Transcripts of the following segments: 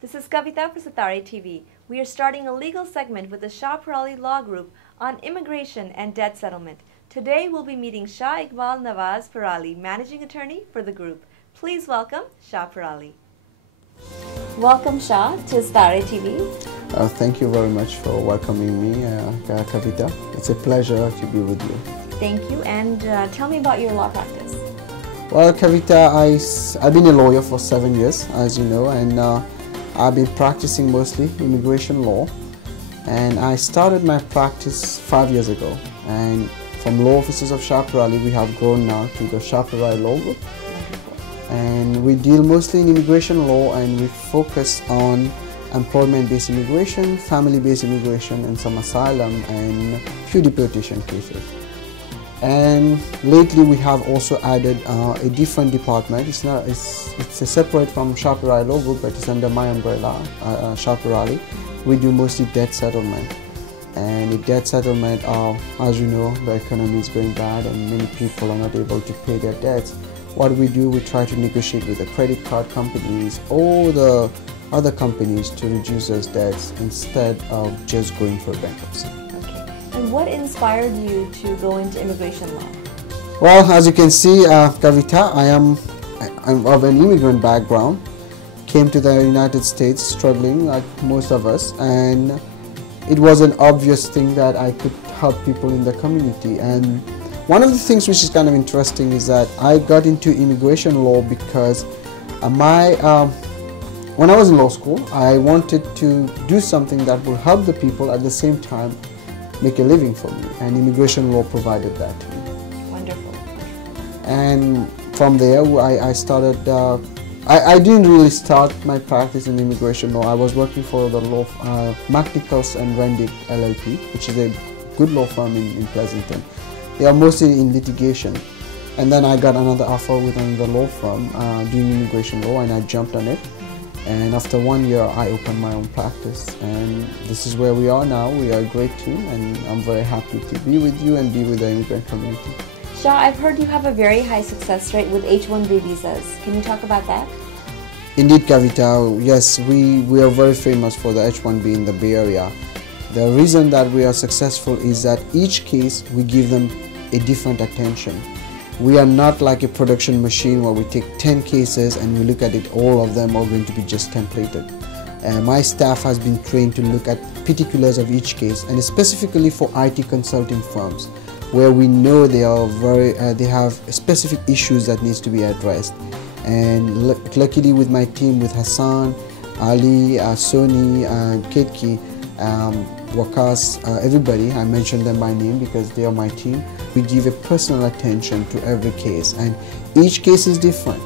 This is Kavita for Satare TV. We are starting a legal segment with the Shah Peerally Law Group on immigration and debt settlement. Today we'll be meeting Shah Iqbal Nawaz Peerally, Managing Attorney for the group. Please welcome Shah Peerally. Welcome, Shah, to Satare TV. Thank you very much for welcoming me, Kavita. It's a pleasure to be with you. Thank you, and tell me about your law practice. Well, Kavita, I've been a lawyer for 7 years, as you know, and I've been practicing mostly immigration law. And I started my practice 5 years ago. And from law offices of Shah Peerally, we have grown now to the Shah Peerally Law Group. And we deal mostly in immigration law, and we focus on employment-based immigration, family-based immigration, and some asylum and few deportation cases. And lately we have also added a different department. It's a separate from Shah Peerally Law Group, but it's under my umbrella, Shah Peerally. We do mostly debt settlement. And in debt settlement, as you know, the economy is going bad and many people are not able to pay their debts. What we do, we try to negotiate with the credit card companies or the other companies to reduce those debts instead of just going for bankruptcy. Okay. And what inspired you to go into immigration law? Well, as you can see, Kavita, I'm of an immigrant background. Came to the United States struggling like most of us, and it was an obvious thing that I could help people in the community. And one of the things which is kind of interesting is that I got into immigration law because when I was in law school, I wanted to do something that would help the people at the same time make a living for me, and immigration law provided that to me. Wonderful. And from there, I started. I didn't really start my practice in immigration law. I was working for the law McNichols and Rendick LLP, which is a good law firm in Pleasanton. They are mostly in litigation. And then I got another offer with another law firm doing immigration law, and I jumped on it. And after 1 year, I opened my own practice. And this is where we are now. We are a great team, and I'm very happy to be with you and be with the immigrant community. Shah, I've heard you have a very high success rate with H-1B visas. Can you talk about that? Indeed, Kavita. Yes, we are very famous for the H-1B in the Bay Area. The reason that we are successful is that each case, we give them a different attention. We are not like a production machine where we take 10 cases and we look at it, all of them are going to be just templated. My staff has been trained to look at particulars of each case, and specifically for IT consulting firms, where we know they have specific issues that needs to be addressed. And luckily with my team, with Hassan, Ali, Soni, Ketki, Wakas, everybody, I mentioned them by name because they are my team. We give a personal attention to every case, and each case is different.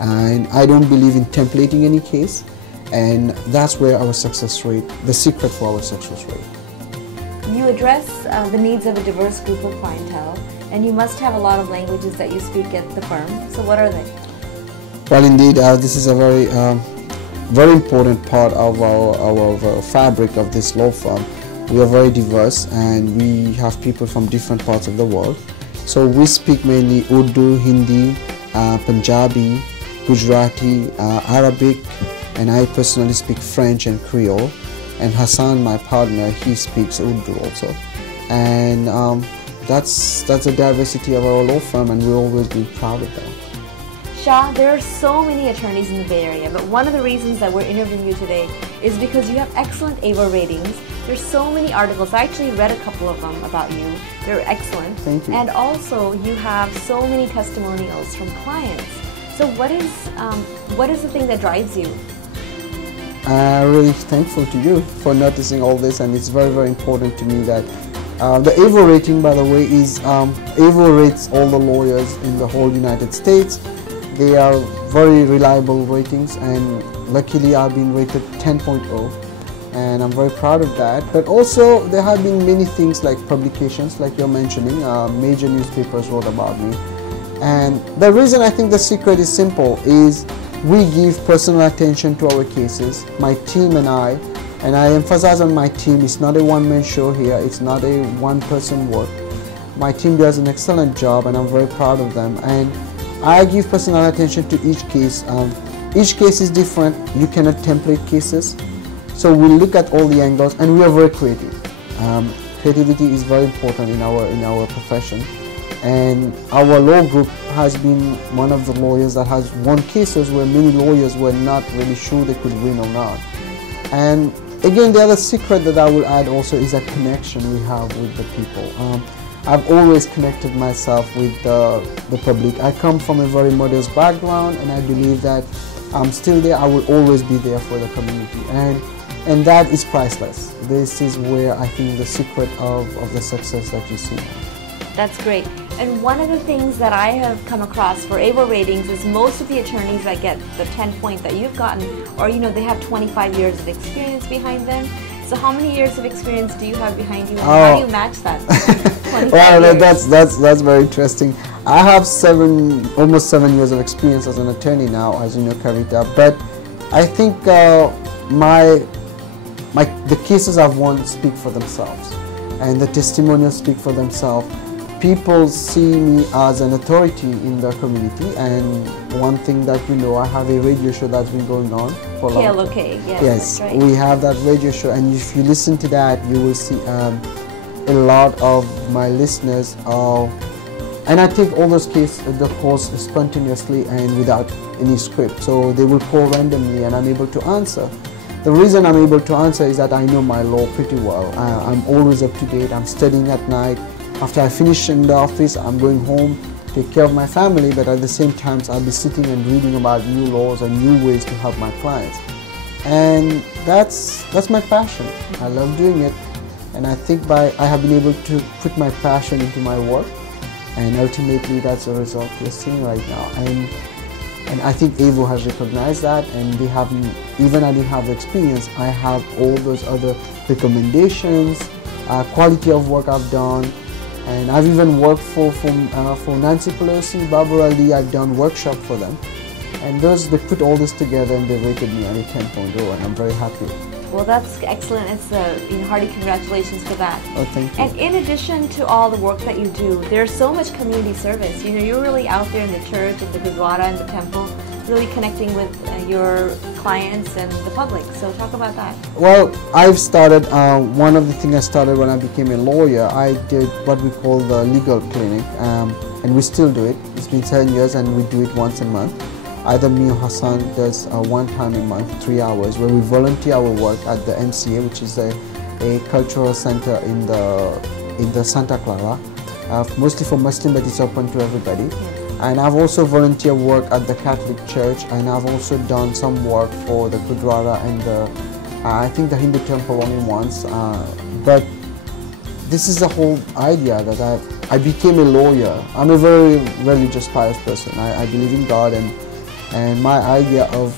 And I don't believe in templating any case, and that's where our success rate, the secret for our success rate. You address the needs of a diverse group of clientele, and you must have a lot of languages that you speak at the firm. So what are they? Well, indeed, this is a very important part of our fabric of this law firm. We are very diverse, and we have people from different parts of the world. So we speak mainly Urdu, Hindi, Punjabi, Gujarati, Arabic, and I personally speak French and Creole. And Hassan, my partner, he speaks Urdu also. And that's the diversity of our law firm, and we've always been proud of that. Shah, there are so many attorneys in the Bay Area, but one of the reasons that we're interviewing you today is because you have excellent AVA ratings. There's so many articles. I actually read a couple of them about you. They're excellent. Thank you. And also, you have so many testimonials from clients. So what is the thing that drives you? I'm really thankful to you for noticing all this, and it's very, very important to me that the AVA rating, by the way, is AVA rates all the lawyers in the whole United States. They are very reliable ratings, and luckily I've been rated 10.0, and I'm very proud of that. But also there have been many things like publications, like you're mentioning, major newspapers wrote about me. And the reason I think the secret is simple is we give personal attention to our cases, my team and I emphasize on my team. It's not a one-man show here, it's not a one-person work. My team does an excellent job, and I'm very proud of them. And I give personal attention to each case. each case is different. You cannot template cases. So we look at all the angles, and we are very creative. Creativity is very important in our profession. And our law group has been one of the lawyers that has won cases where many lawyers were not really sure they could win or not. And again, the other secret that I will add also is that connection we have with the people. I've always connected myself with the public. I come from a very modest background, and I believe that I'm still there. I will always be there for the community, and that is priceless. This is where I think the secret of the success that you see. That's great. And one of the things that I have come across for ABLE ratings is most of the attorneys that get the 10 point that you've gotten, or they have 25 years of experience behind them. So how many years of experience do you have behind you, and how do you match that? Well, that's very interesting. I have almost 7 years of experience as an attorney now, as you know, Kavita. But I think the cases I've won speak for themselves, and the testimonials speak for themselves. People see me as an authority in the community, and one thing that I have a radio show that's been going on for a long time. KLOK, yes, yes, that's right. We have that radio show, and if you listen to that, you will see a lot of my listeners and I take all those cases, the calls spontaneously and without any script, so they will call randomly and I'm able to answer. The reason I'm able to answer is that I know my law pretty well. I'm always up to date. I'm studying at night. After I finish in the office, I'm going home, take care of my family, but at the same time, I'll be sitting and reading about new laws and new ways to help my clients. And that's my passion. I love doing it. And I think I have been able to put my passion into my work, and ultimately that's the result we're seeing right now. And I think AVO has recognized that, and they haven't, even I didn't have the experience, I have all those other recommendations, quality of work I've done, and I've even worked for Nancy Pelosi, Barbara Lee. I've done workshop for them, and they put all this together and they rated me on a 10.0, and I'm very happy. Well, that's excellent. It's hearty congratulations for that. Oh, thank you. And in addition to all the work that you do, there's so much community service. You're really out there in the church, in the Gurdwara, and the temple, really connecting with your clients and the public. So talk about that. Well, I've started, one of the things I started when I became a lawyer, I did what we call the legal clinic, and we still do it. It's been 7 years, and we do it once a month. Either me or Hassan does one time a month, 3 hours, where we volunteer our work at the MCA, which is a cultural center in the Santa Clara, mostly for Muslim, but it's open to everybody. Yes. And I've also volunteer work at the Catholic Church, and I've also done some work for the Gurdwara and I think the Hindu temple only once. But this is the whole idea that I became a lawyer. I'm a very religious, pious person. I believe in God, and my idea of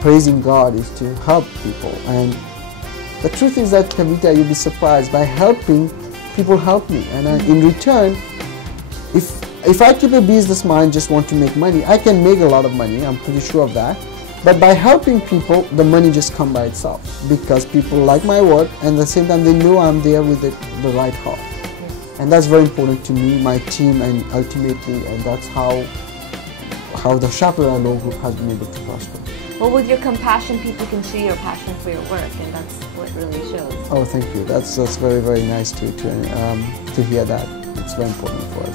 praising God is to help people. And the truth is that, Kavita, you'll be surprised, by helping, people help me. And in return, if I keep a business mind, just want to make money, I can make a lot of money, I'm pretty sure of that. But by helping people, the money just comes by itself, because people like my work, and at the same time they know I'm there with the right heart. And that's very important to me, my team, and ultimately, and that's how the Shah Peerally Law Group has been able to prosper. Well, with your compassion, people can see your passion for your work, and that's what really shows. Oh, thank you. That's very, very nice to hear that. It's very important for us.